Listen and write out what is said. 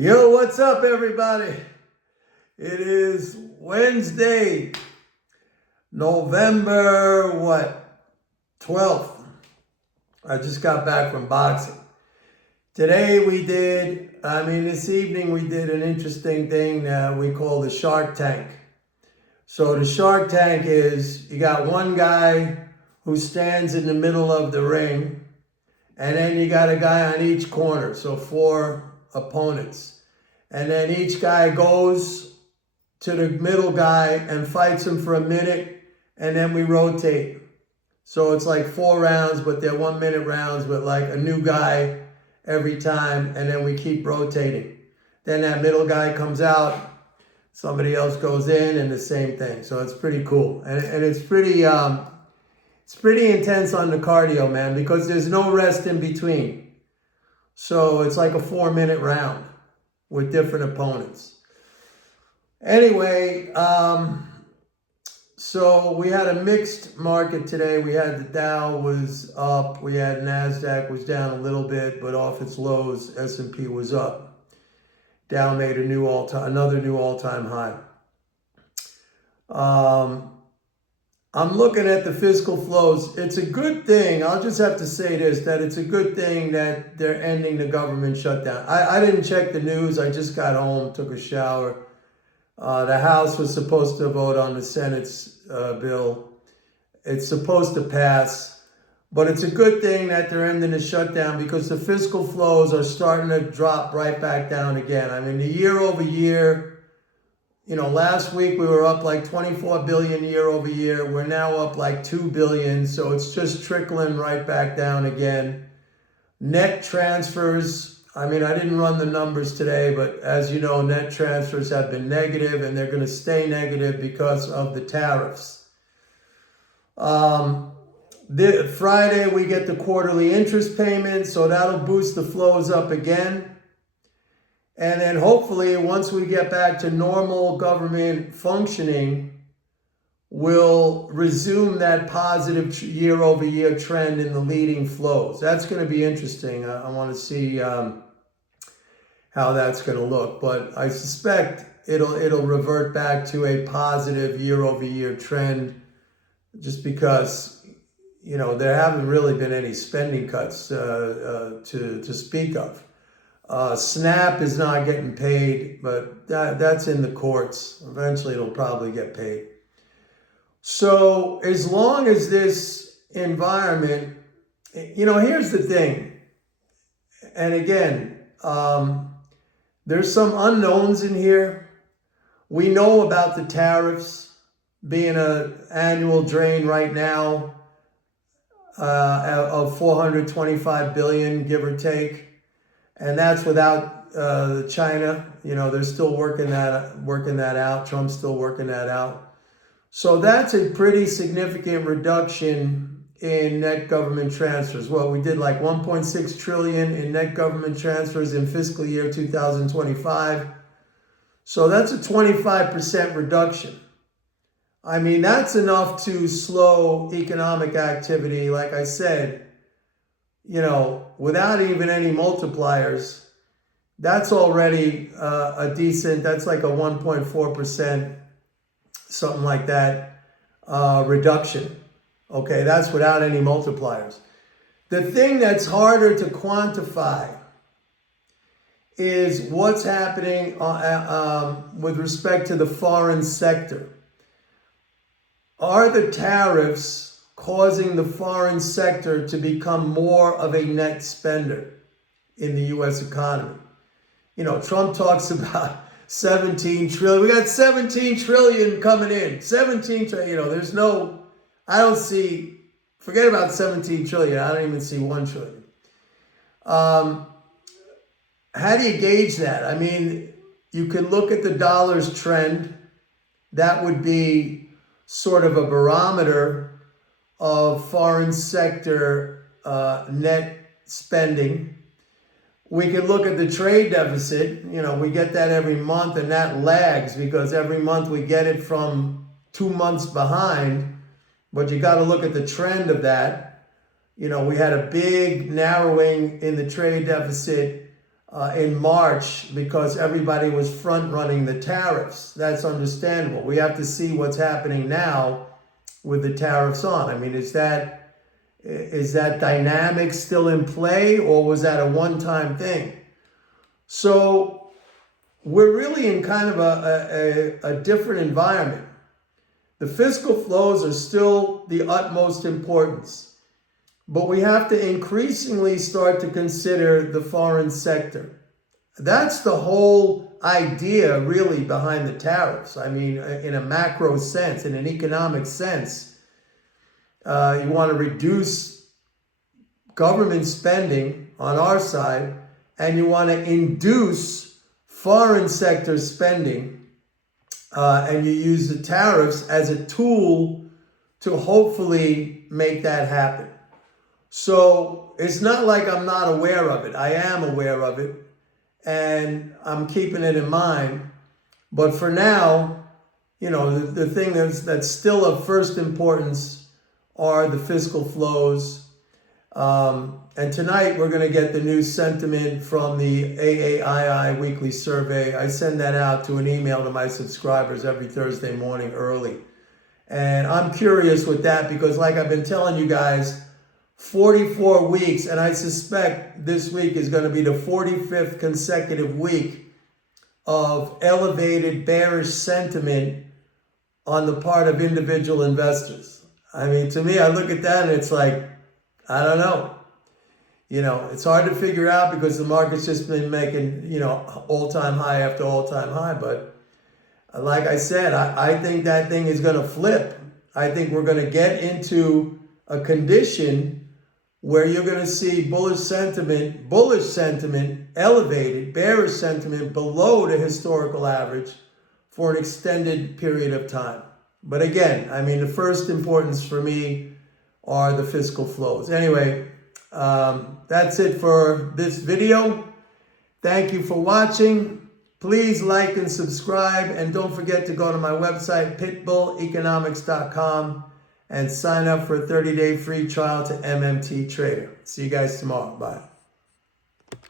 Yo, what's up, everybody? It is Wednesday, November 12th. I just got back from boxing. This evening we did an interesting thing we call the Shark Tank. So the Shark Tank is, you got one guy who stands in the middle of the ring, and then you got a guy on each corner, so 4 opponents. And then each guy goes to the middle guy and fights him for a minute, and then we rotate. So it's like 4 rounds, but they're 1-minute rounds with like a new guy every time, and then we keep rotating. Then that middle guy comes out, somebody else goes in, and the same thing. So it's pretty cool. And it's pretty intense on the cardio, man, because there's no rest in between. So it's like a 4-minute round with different opponents. Anyway, so we had a mixed market today. We had the Dow was up. We had NASDAQ was down a little bit, but off its lows, S&P was up. Dow made another new all-time high. I'm looking at the fiscal flows. It's a good thing. I'll just have to say this, that it's a good thing that they're ending the government shutdown. I didn't check the news. I just got home, took a shower. The House was supposed to vote on the Senate's bill. It's supposed to pass. But it's a good thing that they're ending the shutdown because the fiscal flows are starting to drop right back down again. I mean, the year over year, last week we were up like 24 billion year over year. We're now up like 2 billion. So it's just trickling right back down again. Net transfers, I didn't run the numbers today, but as you know, net transfers have been negative and they're going to stay negative because of the tariffs. Friday we get the quarterly interest payment, so that'll boost the flows up again. And then hopefully once we get back to normal government functioning, we'll resume that positive year-over-year trend in the leading flows. That's going to be interesting. I want to see how that's going to look. But I suspect it'll revert back to a positive year-over-year trend just because, there haven't really been any spending cuts to speak of. SNAP is not getting paid, but that's in the courts. Eventually it'll probably get paid. So as long as this environment, here's the thing. And again, there's some unknowns in here. We know about the tariffs being an annual drain right now of 425 billion, give or take. And that's without China. They're still working that out. Trump's still working that out. So that's a pretty significant reduction in net government transfers. Well, we did like 1.6 trillion in net government transfers in fiscal year 2025. So that's a 25% reduction. That's enough to slow economic activity, like I said. Without even any multipliers, that's already that's like a 1.4%, something like that, reduction. Okay, that's without any multipliers. The thing that's harder to quantify is what's happening with respect to the foreign sector. Are the tariffs causing the foreign sector to become more of a net spender in the U.S. economy? Trump talks about 17 trillion. We got 17 trillion coming in. 17 trillion. Forget about 17 trillion. I don't even see 1 trillion. How do you gauge that? You can look at the dollar's trend. That would be sort of a barometer of foreign sector net spending. We can look at the trade deficit. We get that every month, and that lags because every month we get it from 2 months behind. But you got to look at the trend of that. We had a big narrowing in the trade deficit in March because everybody was front running the tariffs. That's understandable. We have to see what's happening now with the tariffs on. I mean, is that dynamic still in play, or was that a one-time thing? So we're really in kind of a different environment. The fiscal flows are still the utmost importance, but we have to increasingly start to consider the foreign sector. That's the whole idea really behind the tariffs. I mean, in a macro sense, in an economic sense, you want to reduce government spending on our side, and you want to induce foreign sector spending, and you use the tariffs as a tool to hopefully make that happen. So it's not like I'm not aware of it. I am aware of it, and I'm keeping it in mind. But for now, you know, the thing that's still of first importance are the fiscal flows. And tonight we're going to get the new sentiment from the AAII weekly survey. I send that out to an email to my subscribers every Thursday morning early. And I'm curious with that because, like I've been telling you guys, 44 weeks, and I suspect this week is going to be the 45th consecutive week of elevated bearish sentiment on the part of individual investors. I mean, to me, I look at that and it's like, I don't know. You know, it's hard to figure out because the market's just been making, you know, all-time high after all-time high. But like I said, I think that thing is going to flip. I think we're going to get into a condition where you're going to see bullish sentiment elevated, bearish sentiment below the historical average for an extended period of time. But again, I mean, the first importance for me are the fiscal flows. Anyway, that's it for this video. Thank you for watching. Please like and subscribe, and don't forget to go to my website, pitbulleconomics.com, and sign up for a 30-day free trial to MMT Trader. See you guys tomorrow. Bye.